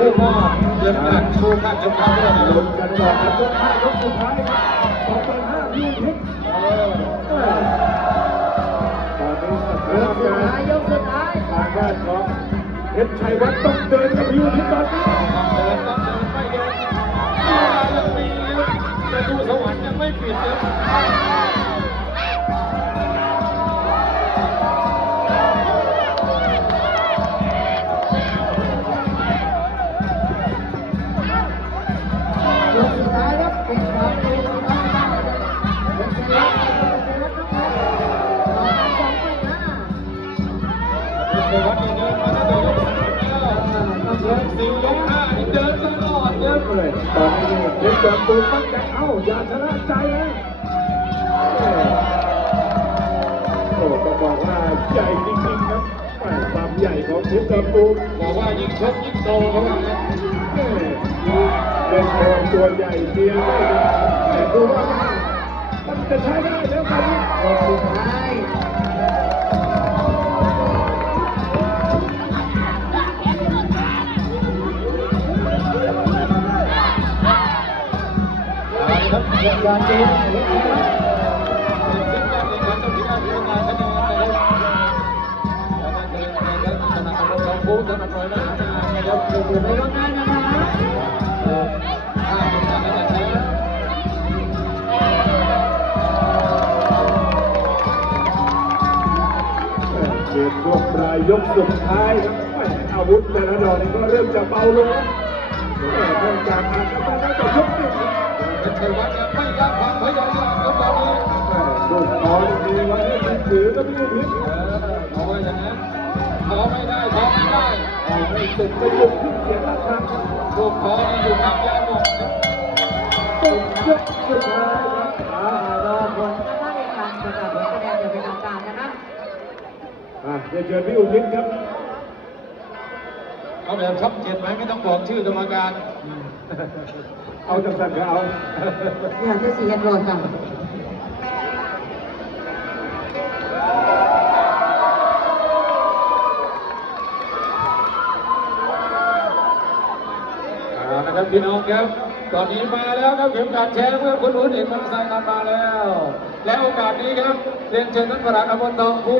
ผู้มอบเดือนกันผู้ข้างเข็มขัดด้วยนลุ้นกันต่อครับยกห้ายกสุดท้ายครับสองต่อห้าพี่พลิกเออเออตอนนี้สถานสุดการท้ายณ์ยกสุดท้ายทางด้านของเพชรชัยวัฒน์ต้องเดินกับยูทิศตอนนี้ต้องเดินต้องเดินไม่เดินยังมีประตูสวรรค์ยังไม่ปิดเลยย เพชรจอมตูตั้งใจเอ้าอย่าชนะใจนะโอ้ก็บอกว่าใหญ่จริงๆครับความใหญ่ของเพชรจอมตูบอกว่ายิ่งชกยิ่งโตเขาว่างั้นเป็นทองตัวใหญ่เพียงไม่ได้แต่ดูว่ามันจะใช้ได้แล้วครับ เกมช่วงปลายยกสุดท้ายครับแหม่อาวุธแต่ละดอกนี่ก็เริ่มจะเบาลงแล้วแหม่เนื่องจากอาการมาแล้วจะยกหนึ่ง เป็นชัยวัฒน์ยังไม่ละความพยายามครับตอนนี้ลูกคอมีไว้ให้ถือก็ไม่รู้พิษเออเอาไว้อย่างนั้นท้อไม่ได้ท้อไม่ได้เอาให้เสร็จไปยุบขึ้นเสียงระฆังลูกท้อนี่อยู่กับยาหมดตุกยกสุดท้ายครับอ่ารอผลนะคะในการประกาศผลคะแนนอย่างเป็นทางการนะครับอะเดี๋ยวเชิญพี่อุทิศครับเอาแบบช่องเจ็ดไหมไม่ต้องบอกชื่อกรรมการ เอาจังสันก็เอาเนี่ยจะสีเห็นโรนกันเอานะครับพี่น้องครับ ตอนนี้มาแล้วครับเข็มขัดแชมป์ครับคุณอุ่นเอกมังไซนำมาแล้ว และโอกาสนี้ครับเรียนเชิญท่านประหลัดอมรทองผู้